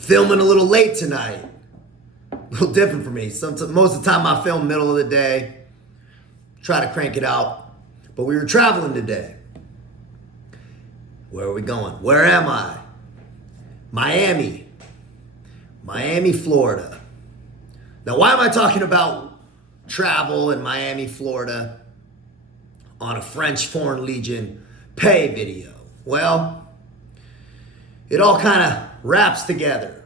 filming a little late tonight. A little different for me. Most of the time I film middle of the day. Try to crank it out. But we were traveling today. Where are we going? Where am I? Miami, Florida. Now, why am I talking about travel in Miami, Florida on a French Foreign Legion pay video? Well, it all kind of wraps together.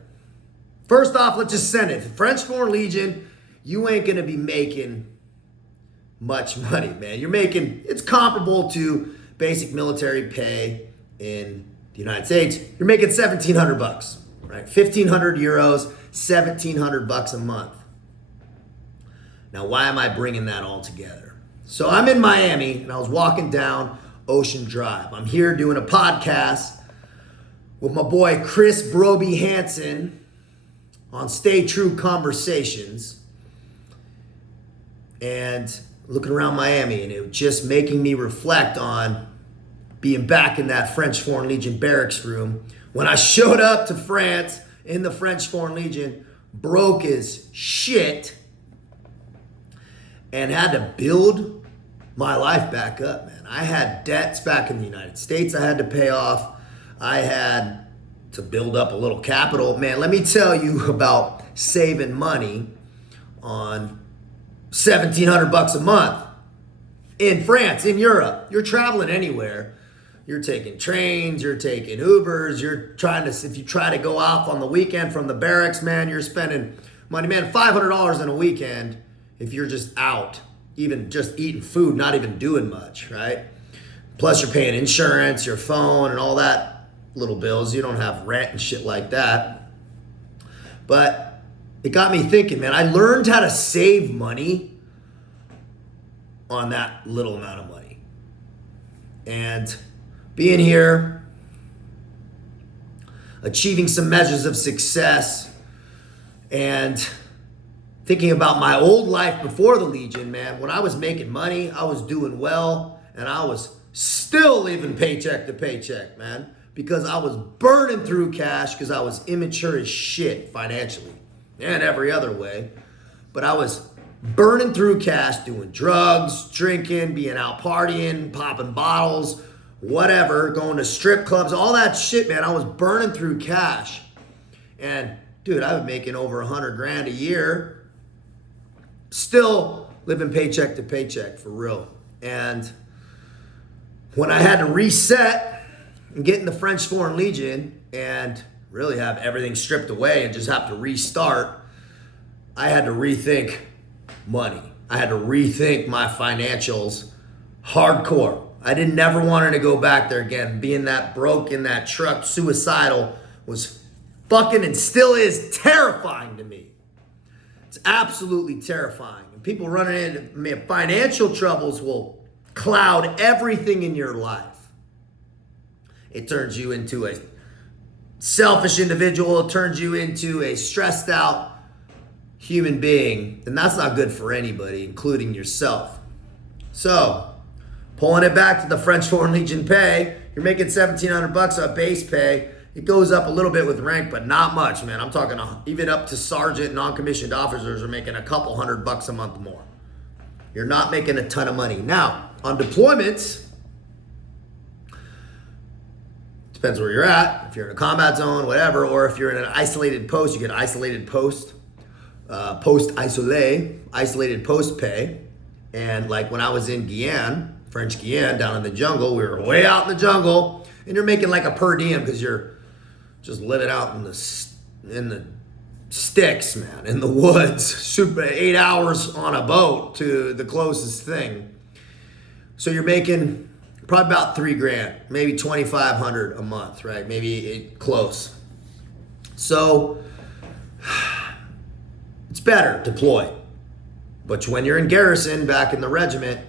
First off, let's just send it. French Foreign Legion, you ain't going to be making much money, man. It's comparable to basic military pay in the United States. You're making $1,700 bucks, right? 1,500 euros, $1,700 a month. Now, why am I bringing that all together? So I'm in Miami and I was walking down Ocean Drive. I'm here doing a podcast with my boy Chris Broby Hansen on Stay True Conversations, and looking around Miami, and it was just making me reflect on being back in that French Foreign Legion barracks room when I showed up to France in the French Foreign Legion, broke as shit, and had to build my life back up, man. I had debts back in the United States I had to pay off. I had to build up a little capital. Man, let me tell you about saving money on $1,700 a month in France, in Europe. You're traveling anywhere. You're taking trains, you're taking Ubers, if you try to go off on the weekend from the barracks, man, you're spending money, man. $500 in a weekend if you're just out, even just eating food, not even doing much, right? Plus you're paying insurance, your phone, and all that little bills. You don't have rent and shit like that. But it got me thinking, man. I learned how to save money on that little amount of money. And being here, achieving some measures of success, and thinking about my old life before the Legion, man. When I was making money, I was doing well, and I was still living paycheck to paycheck, man, because I was burning through cash because I was immature as shit financially and every other way. But I was burning through cash, doing drugs, drinking, being out partying, popping bottles, whatever, going to strip clubs, all that shit, man. I was burning through cash. And dude, I was making over $100,000 a year, still living paycheck to paycheck for real. And when I had to reset and get in the French Foreign Legion and really have everything stripped away and just have to restart, I had to rethink money. I had to rethink my financials hardcore. I didn't never wanted to go back there again. Being that broke in that truck, suicidal, was fucking and still is terrifying to me. It's absolutely terrifying. And people running into financial troubles will cloud everything in your life. It turns you into a selfish individual. It turns you into a stressed out human being. And that's not good for anybody, including yourself. So, pulling it back to the French Foreign Legion pay, you're making $1,700 on base pay. It goes up a little bit with rank, but not much, man. I'm talking even up to sergeant, non-commissioned officers are making a couple $100 a month more. You're not making a ton of money. Now, on deployments, depends where you're at. If you're in a combat zone, whatever, or if you're in an isolated post, you get isolated post, isolated post pay. And like when I was in Guyane, French Guyane, down in the jungle, we were way out in the jungle, and you're making like a per diem because you're just living out in the sticks, man, in the woods, super 8 hours on a boat to the closest thing. So you're making probably about $3,000, maybe $2,500 a month, right? Maybe close. So it's better deploy. But when you're in garrison back in the regiment,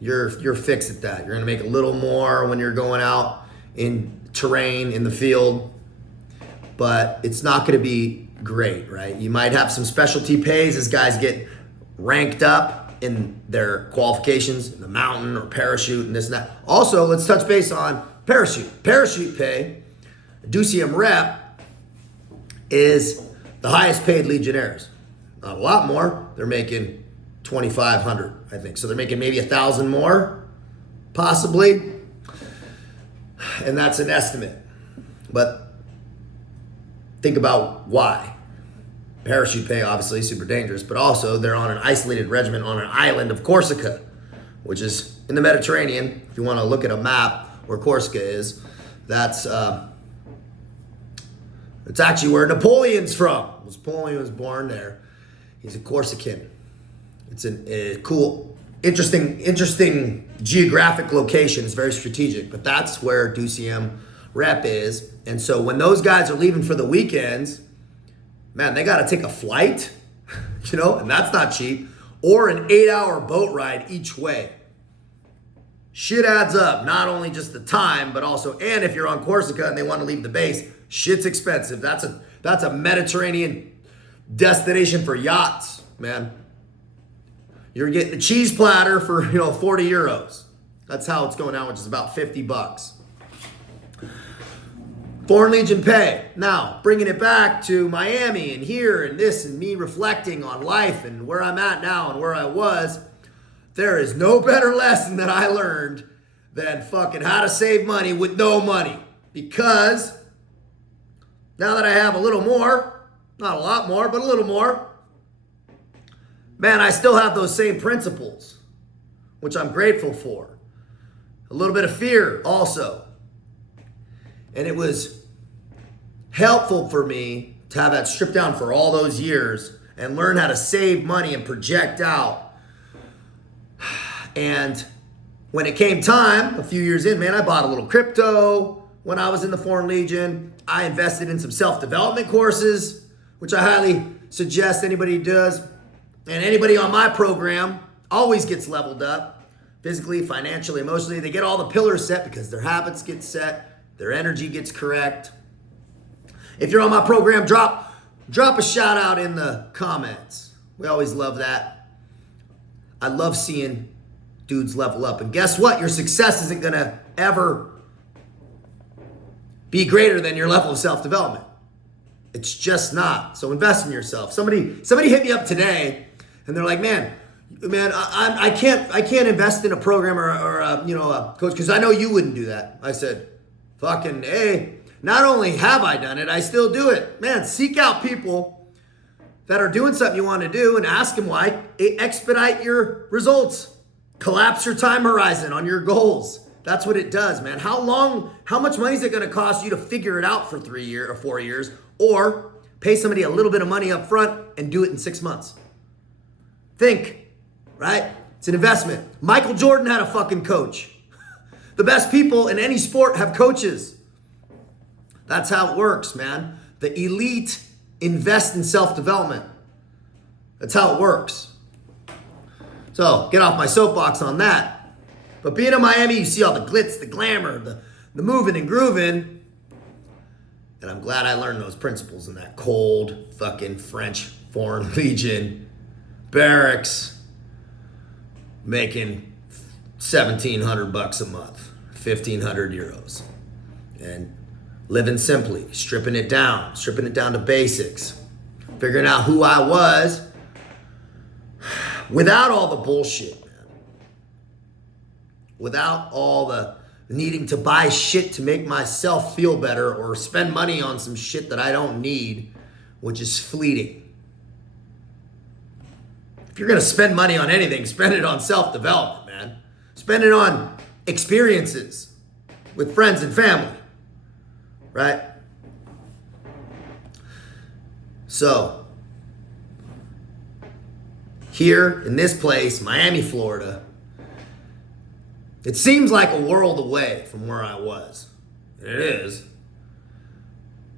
you're fixed at that. You're gonna make a little more when you're going out in terrain, in the field, but it's not gonna be great, right? You might have some specialty pays as guys get ranked up in their qualifications, in the mountain or parachute and this and that. Also, let's touch base on parachute. Parachute pay, Ducium rep, is the highest paid Legionnaires. Not a lot more. They're making 2,500, I think. So they're making maybe 1,000 more, possibly. And that's an estimate. But think about why. Parachute pay, obviously, super dangerous, but also they're on an isolated regiment on an island of Corsica, which is in the Mediterranean. If you want to look at a map where Corsica is, that's it's actually where Napoleon's from. Napoleon was born there. He's a Corsican. It's a cool, interesting geographic location. It's very strategic, but that's where DCM rep is. And so when those guys are leaving for the weekends, man, they got to take a flight, and that's not cheap, or an 8-hour boat ride each way. Shit adds up, not only just the time, but also, and if you're on Corsica and they want to leave the base, shit's expensive. That's a Mediterranean destination for yachts, man. You're getting the cheese platter for 40 euros. That's how it's going out, which is about $50. Foreign Legion pay. Now, bringing it back to Miami and here and this and me reflecting on life and where I'm at now and where I was, there is no better lesson that I learned than fucking how to save money with no money. Because now that I have a little more, not a lot more, but a little more, man, I still have those same principles, which I'm grateful for. A little bit of fear also. And it was helpful for me to have that stripped down for all those years and learn how to save money and project out. And when it came time, a few years in, man, I bought a little crypto when I was in the Foreign Legion. I invested in some self-development courses, which I highly suggest anybody does. And anybody on my program always gets leveled up, physically, financially, emotionally. They get all the pillars set because their habits get set. Their energy gets correct. If you're on my program, drop a shout out in the comments. We always love that. I love seeing dudes level up. And guess what? Your success isn't going to ever be greater than your level of self-development. It's just not. So invest in yourself. Somebody hit me up today and they're like, man, I can't invest in a program or a coach because I know you wouldn't do that. I said, fucking A, not only have I done it, I still do it. Man, seek out people that are doing something you want to do and ask them why. Expedite your results. Collapse your time horizon on your goals. That's what it does, man. How much money is it going to cost you to figure it out for 3 years or 4 years, or pay somebody a little bit of money up front and do it in 6 months? Think, right? It's an investment. Michael Jordan had a fucking coach. The best people in any sport have coaches. That's how it works, man. The elite invest in self-development. That's how it works. So, get off my soapbox on that. But being in Miami, you see all the glitz, the glamour, the moving and grooving. And I'm glad I learned those principles in that cold fucking French Foreign Legion barracks, making $1,700 a month, 1,500 euros, and living simply, stripping it down to basics, figuring out who I was without all the bullshit, man. Without all the needing to buy shit to make myself feel better or spend money on some shit that I don't need, which is fleeting. If you're going to spend money on anything, spend it on self-development, man. Spend it on experiences with friends and family, right? So, here in this place, Miami, Florida, it seems like a world away from where I was. It is.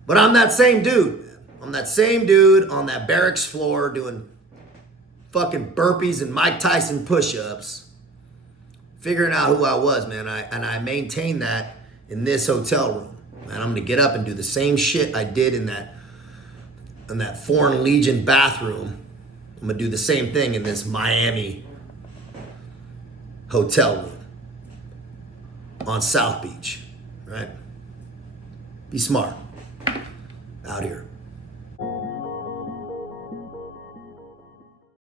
But I'm that same dude, man. I'm that same dude on that barracks floor doing fucking burpees and Mike Tyson push-ups, figuring out who I was, man. And I maintain that in this hotel room. And I'm gonna get up and do the same shit I did in that Foreign Legion bathroom. I'm gonna do the same thing in this Miami hotel room on South Beach, right? Be smart out here.